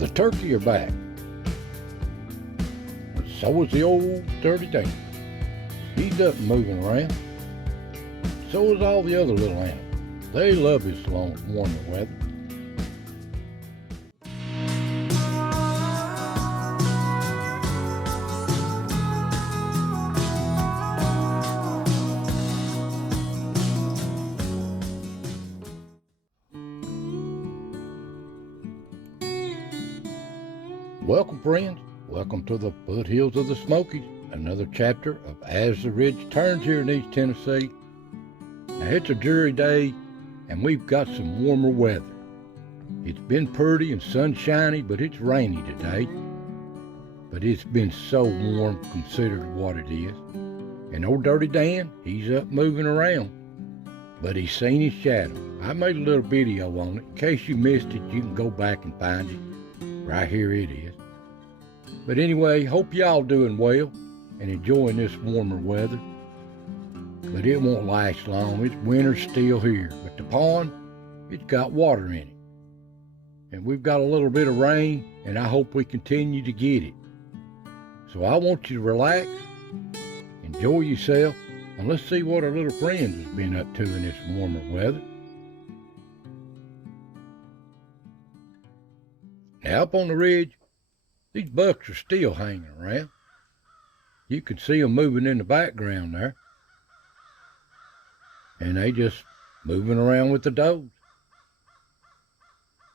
The turkey are back, but so is the old dirty Dan. He's up and moving around. So is all the other little animals. They love this long, warmer weather. Welcome, friends. Welcome to the foothills of the Smokies. Another chapter of As the Ridge Turns here in East Tennessee. Now, it's a dreary day, and we've got some warmer weather. It's been pretty and sunshiny, but it's rainy today. But it's been so warm considered what it is. And old Dirty Dan, he's up moving around. But he's seen his shadow. I made a little video on it. In case you missed it, you can go back and find it. Right here it is. But anyway, hope y'all doing well and enjoying this warmer weather. But it won't last long. It's winter's still here. But the pond, it's got water in it. And we've got a little bit of rain, and I hope we continue to get it. So I want you to relax, enjoy yourself, and let's see what our little friends has been up to in this warmer weather. Now up on the ridge, these bucks are still hanging around. You can see them moving in the background there. And they just moving around with the does.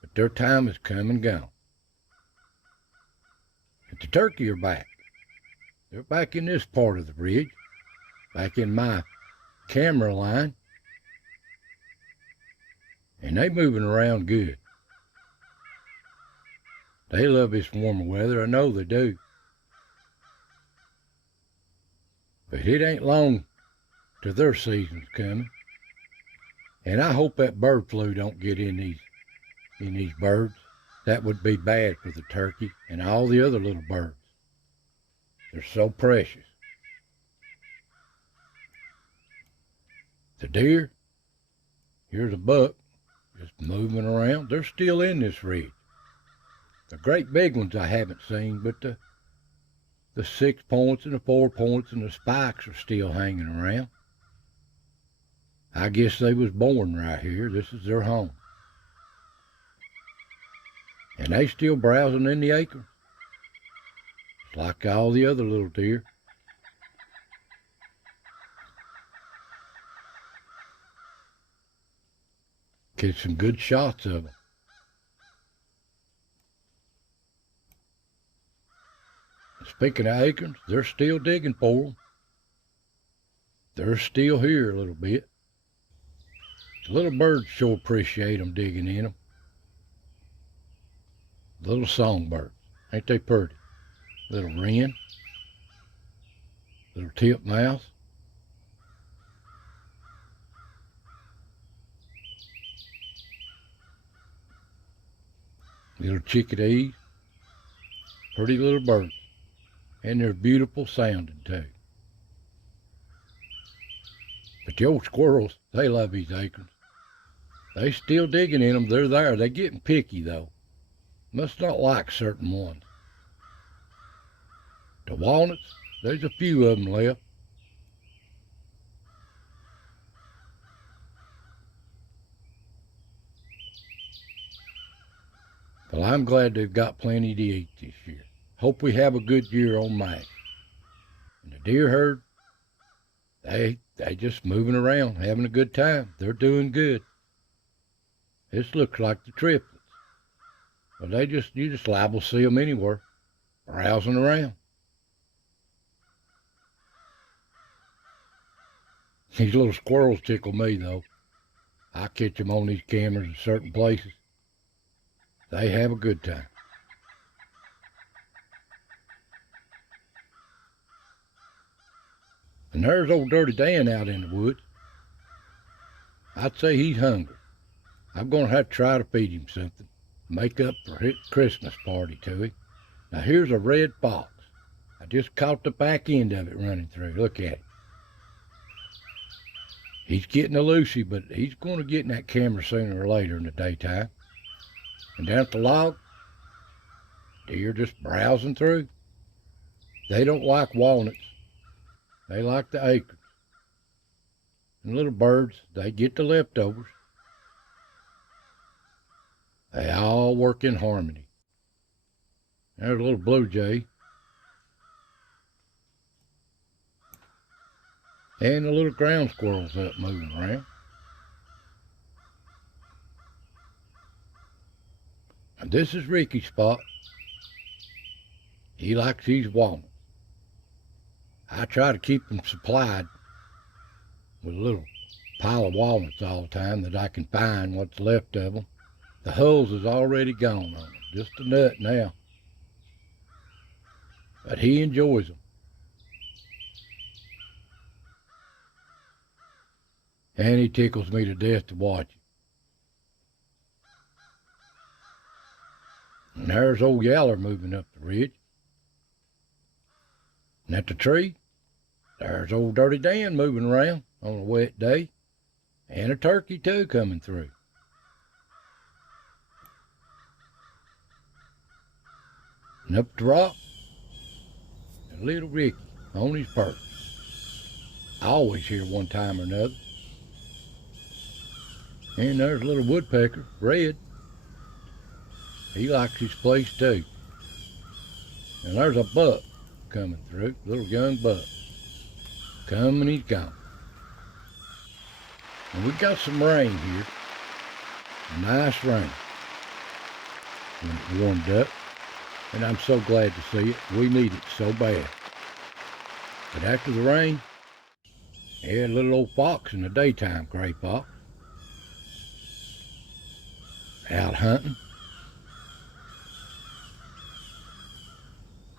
But their time has come and gone. But the turkey are back. They're back in this part of the ridge, back in my camera line. And they moving around good. They love this warmer weather, I know they do. But it ain't long till their season's coming. And I hope that bird flu don't get in these birds. That would be bad for the turkey and all the other little birds. They're so precious. The deer, here's a buck, just moving around. They're still in this ridge. The great big ones I haven't seen, but the 6 points and the 4 points and the spikes are still hanging around. I guess they was born right here. This is their home. And they still browsing in the acres. It's like all the other little deer. Get some good shots of them. Speaking of acorns, they're still digging for them. They're still here a little bit. The little birds sure appreciate them digging in them. Little songbirds, ain't they pretty? Little wren, little titmouse. Little chickadees, pretty little birds. And they're beautiful sounding too. But the old squirrels, they love these acorns. They still digging in them. They're there. They're getting picky though. Must not like certain ones. The walnuts, there's a few of them left. Well, I'm glad they've got plenty to eat this year. Hope we have a good year on mash. And the deer herd, they just moving around, having a good time. They're doing good. This looks like the triplets. But you just liable to see them anywhere, browsing around. These little squirrels tickle me though. I catch them on these cameras in certain places. They have a good time. And there's old Dirty Dan out in the woods. I'd say he's hungry. I'm going to have to try to feed him something. Make up for his Christmas party to him. Now here's a red fox. I just caught the back end of it running through. Look at it. He's getting a loosey, but he's going to get in that camera sooner or later in the daytime. And down at the log, Deer just browsing through. They don't like walnuts. They like the acorns. And little birds, they get the leftovers. They all work in harmony. There's a little blue jay. And the little ground squirrels up moving around. And this is Ricky's spot. He likes these walnuts. I try to keep them supplied with a little pile of walnuts all the time that I can find what's left of them. The hulls is already gone on them, just a nut now. But he enjoys them. And he tickles me to death to watch it. And there's old Yaller moving up the ridge. And at the tree, there's old Dirty Dan moving around on a wet day. And a turkey too coming through. And up the rock, a little Ricky on his perch. I always hear one time or another. And there's a little woodpecker, Red. He likes his place too. And there's a buck coming through, little young buck. Come and he's gone. And we got some rain here. Nice rain. When it warmed up. And I'm so glad to see it. We need it so bad. But after the rain, he had a little old fox in the daytime, gray fox. Out hunting.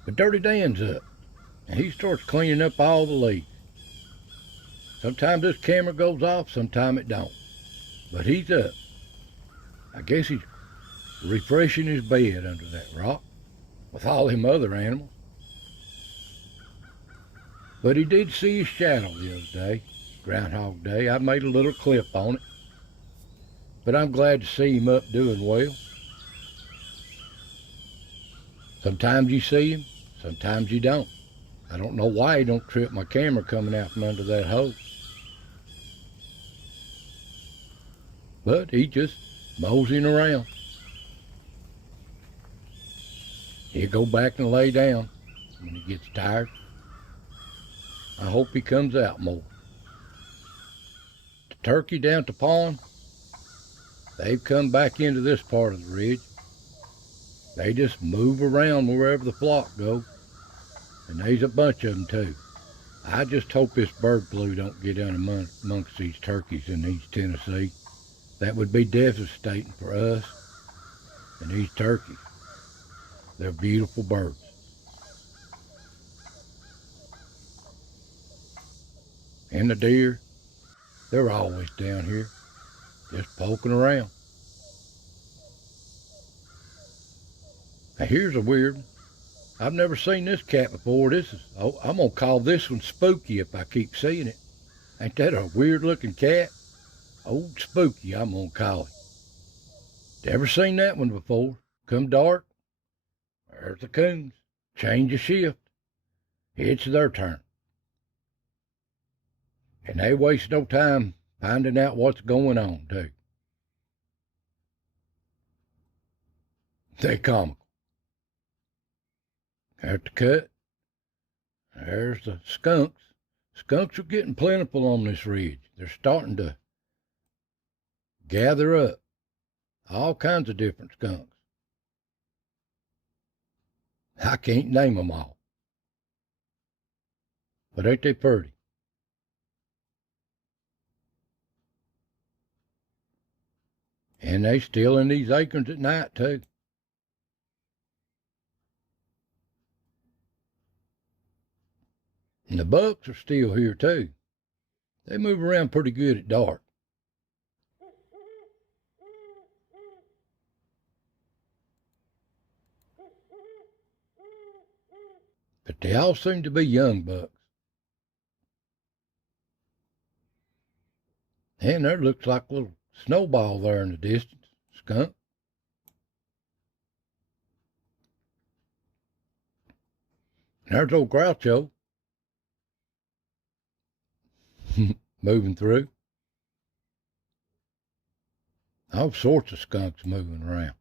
But Dirty Dan's up, and he starts cleaning up all the leaves. Sometimes this camera goes off, sometimes it don't. But he's up. I guess he's refreshing his bed under that rock with all them other animals. But he did see his shadow the other day, Groundhog Day. I made a little clip on it. But I'm glad to see him up doing well. Sometimes you see him, sometimes you don't. I don't know why he don't trip my camera coming out from under that hole. But he just moseying around. He'll go back and lay down when he gets tired. I hope he comes out more. The turkey down at the pond, they've come back into this part of the ridge. They just move around wherever the flock go. And there's a bunch of them too. I just hope this bird flu don't get in amongst these turkeys in East Tennessee. That would be devastating for us and these turkeys. They're beautiful birds. And the deer, they're always down here, just poking around. Now here's a weird one. I've never seen this cat before. I'm gonna call this one Spooky if I keep seeing it. Ain't that a weird looking cat? Old Spooky, I'm gonna call it. Never seen that one before. Come dark, there's the coons. Change of shift. It's their turn. And they waste no time finding out what's going on, too. They comical. At the cut, there's the skunks. Skunks are getting plentiful on this ridge. They're starting to gather up. All kinds of different skunks. I can't name them all. But ain't they pretty? And they still in these acorns at night, too. And the bucks are still here, too. They move around pretty good at dark. But they all seem to be young bucks. And there looks like a little snowball there in the distance. Skunk. There's old Groucho moving through. All sorts of skunks moving around.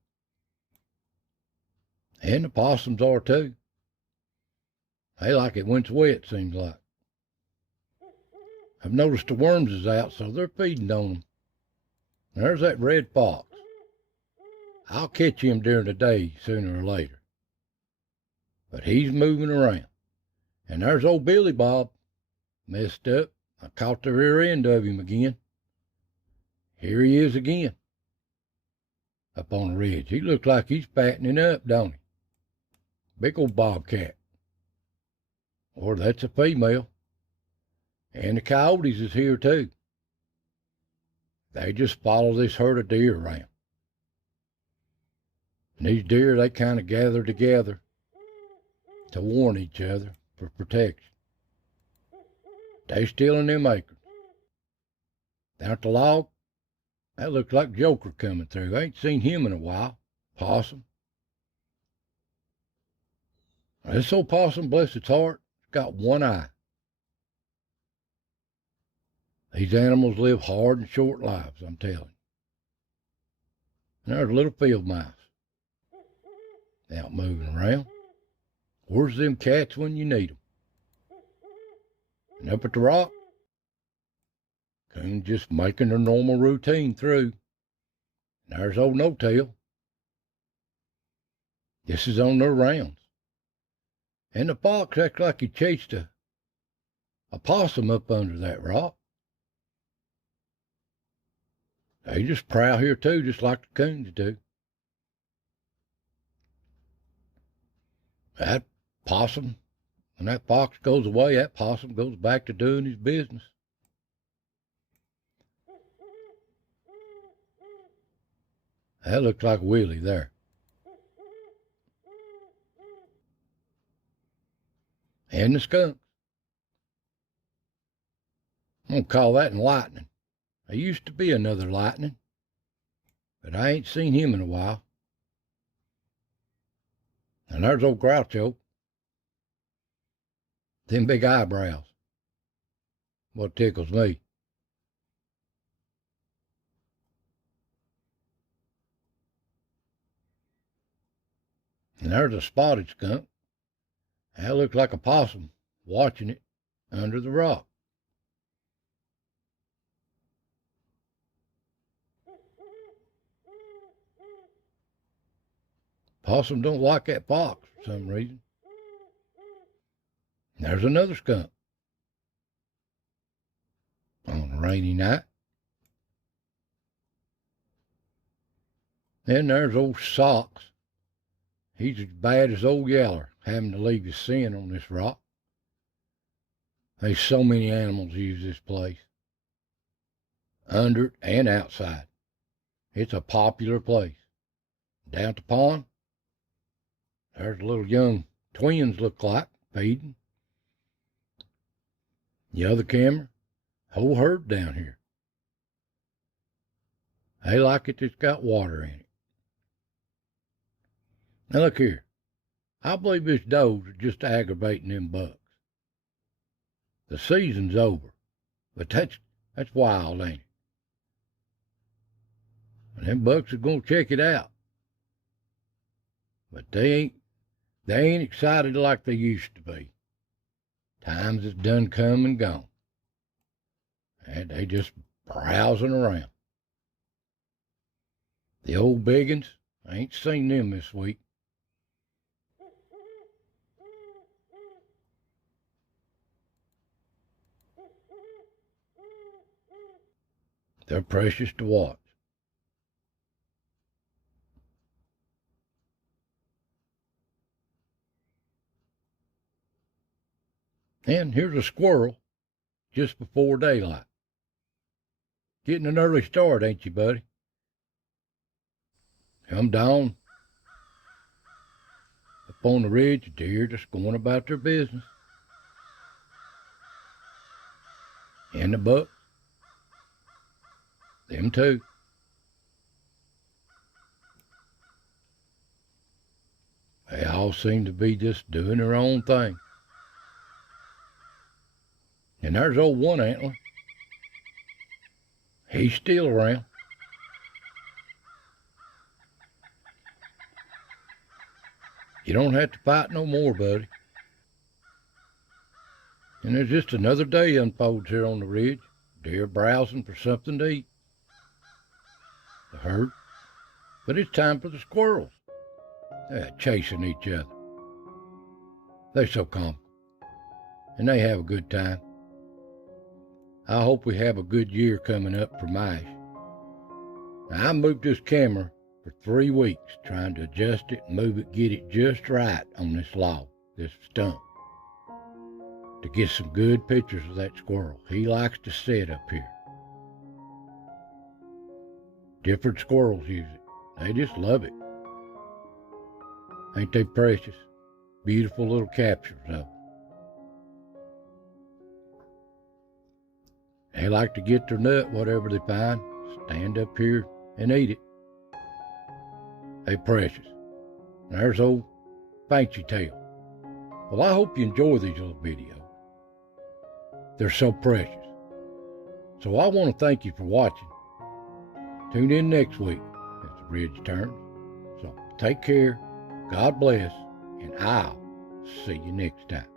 And the possums are too. They like it when it's wet, seems like. I've noticed the worms is out, so they're feeding on them. There's that red fox. I'll catch him during the day sooner or later. But he's moving around. And there's old Billy Bob. Messed up. I caught the rear end of him again. Here he is again. Up on the ridge. He looks like he's fattening up, don't he? Big old bobcat. Or that's a female. And the coyotes is here too. They just follow this herd of deer around. And these deer, they kind of gather together to warn each other for protection. They still in them acres. Down at the log, that looks like Joker coming through. I ain't seen him in a while. Possum. This old possum, bless its heart, got one eye. These animals live hard and short lives, I'm telling you. And there's a little field mouse out moving around. Where's them cats when you need them? And up at the rock, coons just making their normal routine through. And there's old No-Tail. This is on their rounds. And the fox acts like he chased a possum up under that rock. They just prowl here too, just like the coons do. That possum, when that fox goes away, that possum goes back to doing his business. That looks like Willie there. And the skunks. I'm going to call that lightning. There used to be another lightning, but I ain't seen him in a while. And there's old Groucho. Them big eyebrows. What tickles me. And there's a spotted skunk. That looks like a possum watching it under the rock. Possum don't like that fox for some reason. There's another skunk. On a rainy night. Then there's old Socks. He's as bad as old Yeller, having to leave his sin on this rock. There's so many animals use this place. Under it and outside. It's a popular place. Down at the pond, there's little young twins look like, feeding. The other camera, whole herd down here. They like it that's got water in it. Now look here. I believe this doe's are just aggravating them bucks. The season's over, but that's wild, ain't it? And them bucks are gonna check it out. But they ain't excited like they used to be. Times has done come and gone. And they just browsing around. The old biggins, I ain't seen them this week. They're precious to watch. And here's a squirrel just before daylight. Getting an early start, ain't you, buddy? Come down. Up on the ridge, deer just going about their business. And the bucks. Them too. They all seem to be just doing their own thing. And there's old one antler. He's still around. You don't have to fight no more, buddy. And there's just another day unfolds here on the ridge. Deer browsing for something to eat. The herd. But it's time for the squirrels. They're chasing each other. They're so comical. And they have a good time. I hope we have a good year coming up for mice. Now, I moved this camera for 3 weeks, trying to adjust it and move it, get it just right on this log, this stump, to get some good pictures of that squirrel. He likes to sit up here. Different squirrels use it. They just love it. Ain't they precious? Beautiful little captures of them. They like to get their nut, whatever they find, stand up here and eat it. They precious. And there's old Fancy Tail. Well, I hope you enjoy these little videos. They're so precious. So I want to thank you for watching. Tune in next week as the ridge turns. So take care, God bless, and I'll see you next time.